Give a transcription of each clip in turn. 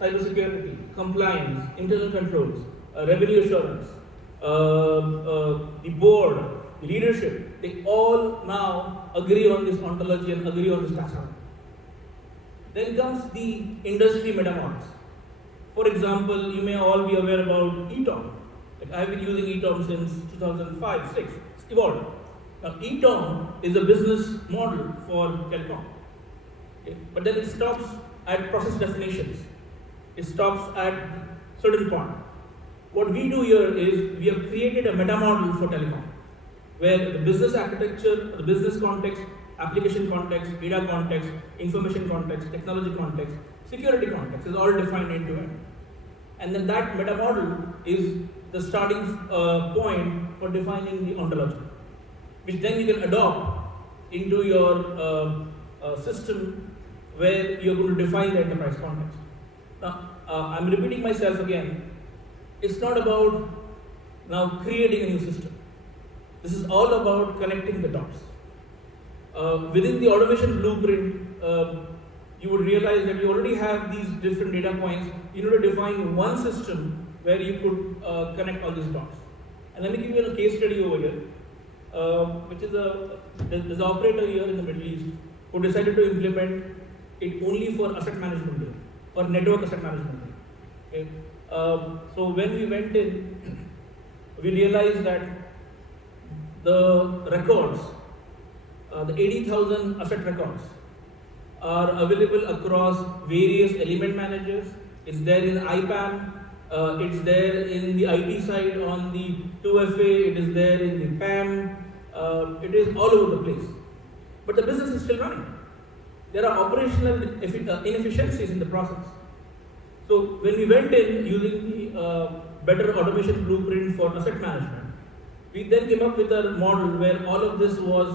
cybersecurity, compliance, internal controls, revenue assurance, the board, the leadership, they all now agree on this ontology and agree on this taxonomy. Then comes the industry meta models. For example, you may all be aware about ETOM. Like I've been using ETOM since 2005-6. It's evolved. Now, ETOM is a business model for telecom. Okay? But then it stops at process definitions. It stops at certain point. What we do here is we have created a meta model for telecom, where the business architecture, the business context, application context, data context, information context, technology context, security context is all defined end to end. And then that meta model is the starting point for defining the ontology, which then you can adopt into your system where you're going to define the enterprise context. Now, I'm repeating myself again. It's not about now creating a new system. This is all about connecting the dots. Within the automation blueprint, you would realize that you already have these different data points. You need to define one system where you could connect all these dots. And let me give you a case study over here, which is there's an operator here in the Middle East who decided to implement it only for asset management here, for network asset management here. Okay? So when we went in, we realized that the records, the 80,000 asset records, are available across various element managers. It's there in IPAM, it's there in the IT side on the 2FA, it is there in the PAM, it is all over the place. But the business is still running. There are operational inefficiencies in the process. So when we went in using the better automation blueprint for asset management, we then came up with a model where all of this was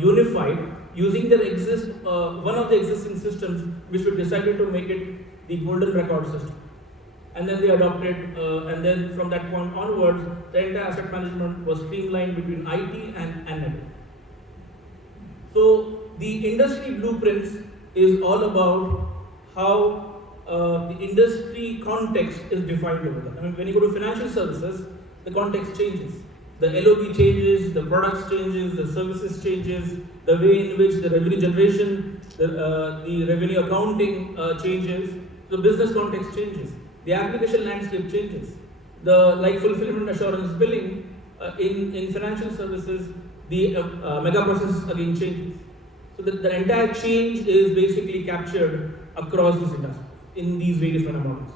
unified using one of the existing systems, which we decided to make it the golden record system. And then they adopted, and then from that point onwards, the entire asset management was streamlined between IT and network. So the industry blueprints is all about how the industry context is defined over there. I mean, when you go to financial services, the context changes. The LOB changes, the products changes, the services changes, the way in which the revenue generation, the revenue accounting changes, the business context changes, the application landscape changes. The like fulfillment assurance billing in financial services, the mega process again changes. So the entire change is basically captured across this industry in these various meta models.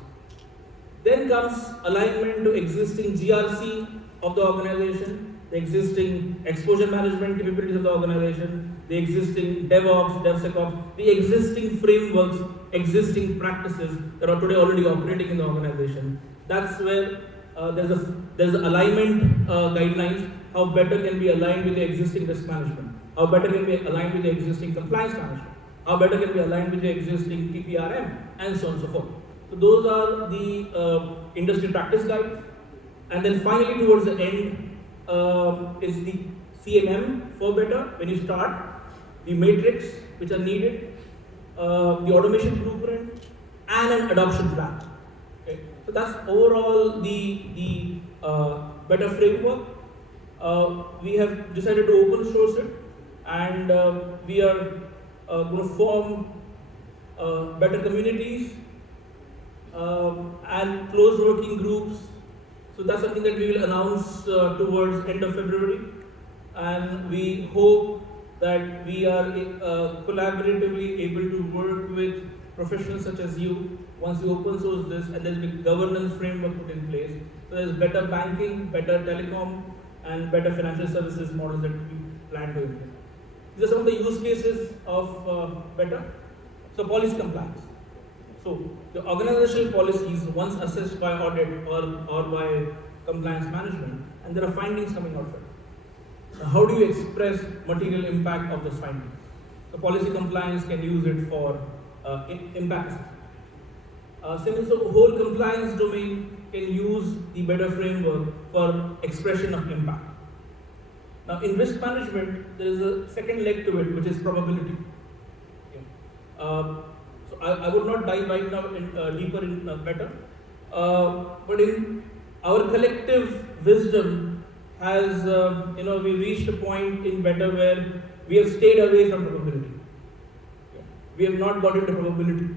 Then comes alignment to existing GRC of the organization, the existing exposure management capabilities of the organization, the existing DevOps, DevSecOps, the existing frameworks, existing practices that are today already operating in the organization. That's where there's alignment guidelines, how better can be aligned with the existing risk management, how better can be aligned with the existing compliance management, how better can be aligned with the existing TPRM, and so on and so forth. So those are the industry practice guides. And then finally towards the end is the CMM for better, when you start, the matrix which are needed, the automation blueprint, and an adoption plan. Okay. So that's overall the better framework. We have decided to open source it, and we are going to form better communities and close working groups. So that's something that we will announce towards end of February, and we hope that we are collaboratively able to work with professionals such as you once we open source this, and there's a governance framework put in place. So there's better banking, better telecom, and better financial services models that we plan to implement. These are some of the use cases of better. So policy compliance. So the organizational policies, once assessed by audit or by compliance management, and there are findings coming out of it. Now, how do you express material impact of those findings? So policy compliance can use it for impact assessment. So whole compliance domain can use the better framework for expression of impact. Now in risk management, there is a second leg to it, which is probability. Okay. So I would not dive right now deeper in better, but in our collective wisdom has, we reached a point in better where we have stayed away from probability. We have not got into probability.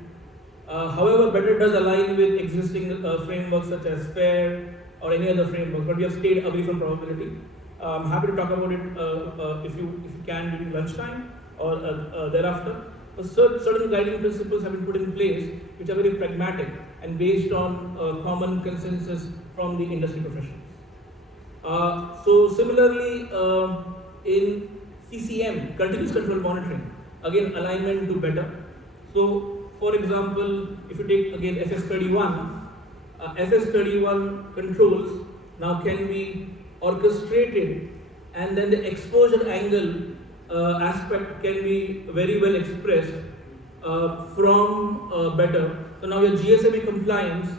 However, better does align with existing frameworks such as FAIR or any other framework, but we have stayed away from probability. I'm happy to talk about it if you can during lunchtime or thereafter. Certain guiding principles have been put in place which are very pragmatic and based on common consensus from the industry professionals. So similarly, in CCM, continuous control monitoring, again alignment to better. So for example, if you take again FS31, FS31 controls now can be orchestrated, and then the exposure angle aspect can be very well expressed from better. So now your GSME compliance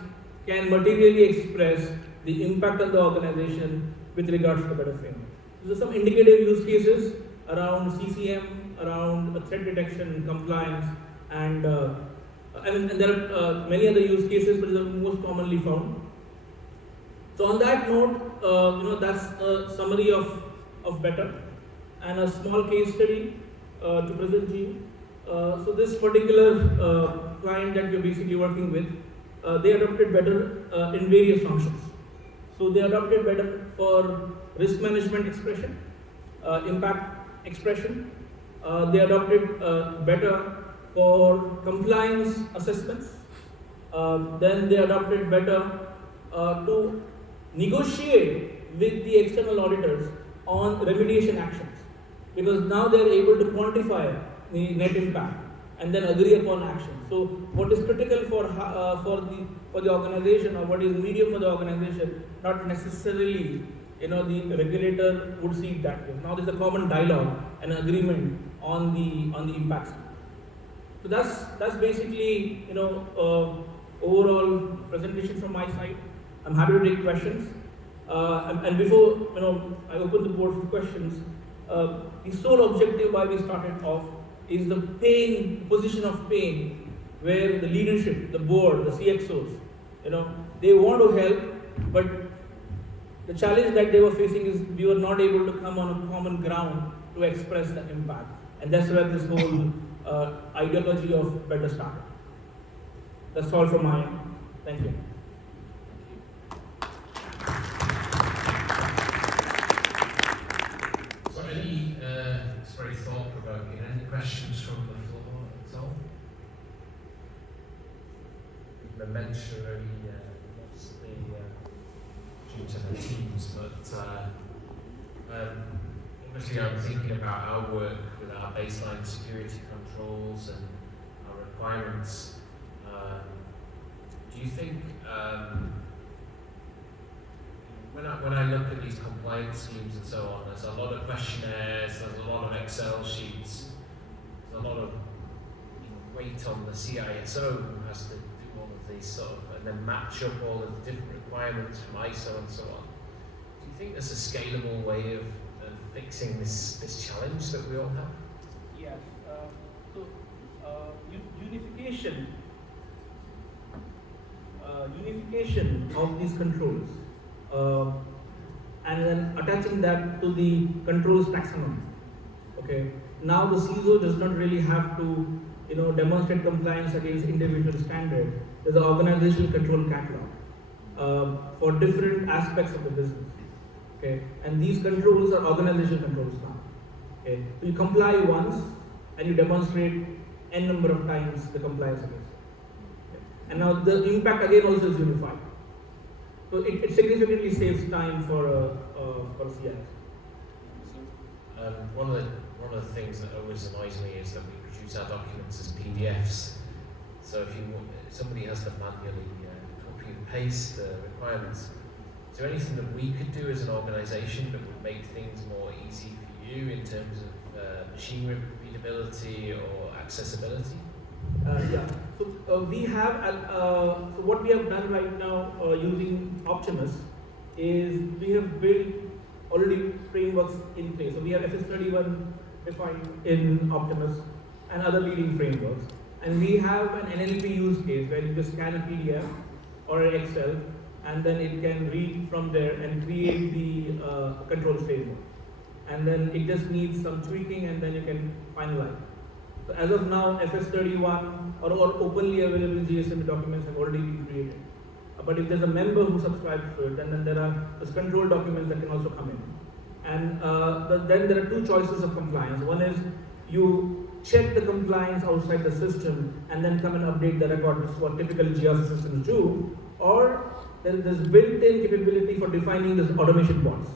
can materially express the impact on the organization with regards to the better framework. These are some indicative use cases around CCM, around threat detection and compliance, and there are many other use cases, but these are most commonly found. So on that note, that's a summary of better and a small case study to present to you. So this particular client that we're basically working with, they adopted better in various functions. So they adopted better for risk management expression, impact expression. They adopted better for compliance assessments. Then they adopted better to negotiate with the external auditors on remediation actions, because now they are able to quantify the net impact and then agree upon action. So what is critical for the organization, or what is medium for the organization, not necessarily the regulator would see it that way. Now there's a common dialogue and agreement on the impacts. So that's basically overall presentation from my side. I'm happy to take questions. And before I open the board for questions, the sole objective why we started off is the position of pain, where the leadership, the board, the CXOs, they want to help, but the challenge that they were facing is we were not able to come on a common ground to express the impact. And that's where this whole ideology of better started. That's all from my end. Thank you. So it's very thought-provoking. Any questions from the floor at all? Momentarily lost due to the teams, but obviously I'm thinking about our work with our baseline security controls and our requirements. Do you think, when I look at these compliance schemes and so on, there's a lot of questionnaires, there's a lot of Excel sheets, there's a lot of weight on the CISO who has to do all of these sort of, and then match up all of the different requirements from ISO and so on. Do you think there's a scalable way of fixing this challenge that we all have? Yes. Unification of these controls, and then attaching that to the controls taxonomy. Okay. Now the CISO does not really have to, demonstrate compliance against individual standard. There's an organizational control catalog for different aspects of the business. Okay. And these controls are organizational controls now. Okay. So you comply once and you demonstrate n number of times the compliance against it. Okay. And now the impact again also is unified. So it significantly saves time for CIs. One of the things that always annoys me is that we produce our documents as PDFs. So if somebody has to manually copy and paste the requirements, is there anything that we could do as an organisation that would make things more easy for you in terms of machine readability or accessibility? Yeah. So we have. So what we have done right now using Optimus is we have built already frameworks in place. So we have FS31 defined in Optimus and other leading frameworks. And we have an NLP use case where you just scan a PDF or an Excel, and then it can read from there and create the control framework. And then it just needs some tweaking, and then you can finalize. So as of now, FS31 or openly available GSM documents have already been created. But if there's a member who subscribes to it, then there are those control documents that can also come in. And then there are two choices of compliance. One is you check the compliance outside the system and then come and update the record. This is what typical GRC systems do. Or there's built-in capability for defining these automation bots,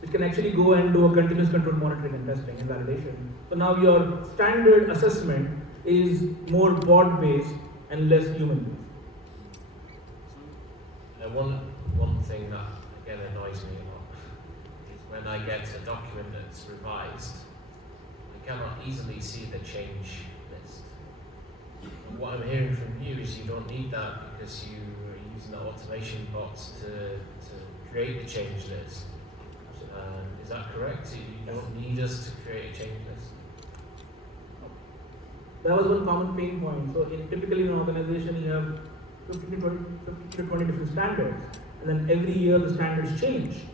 which can actually go and do a continuous control monitoring and testing and validation. So now your standard assessment is more bot-based and less human-based. One thing that again annoys me a lot is when I get a document that's revised, I cannot easily see the change list. What I'm hearing from you is you don't need that because you are using the automation bots to create the change list. Is that correct? You don't need us to create a change list? That was one common pain point. So typically in an organization you have 50 to 20 different standards, and then every year the standards change.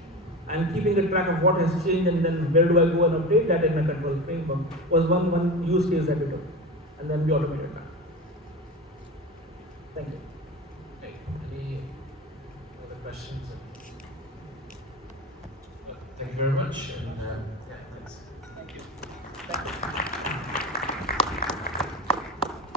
And keeping a track of what has changed and then where do I go and update that in my control framework was one use case that we took. And then we automated that. Thank you. Okay. Any other questions? Thank you very much. And,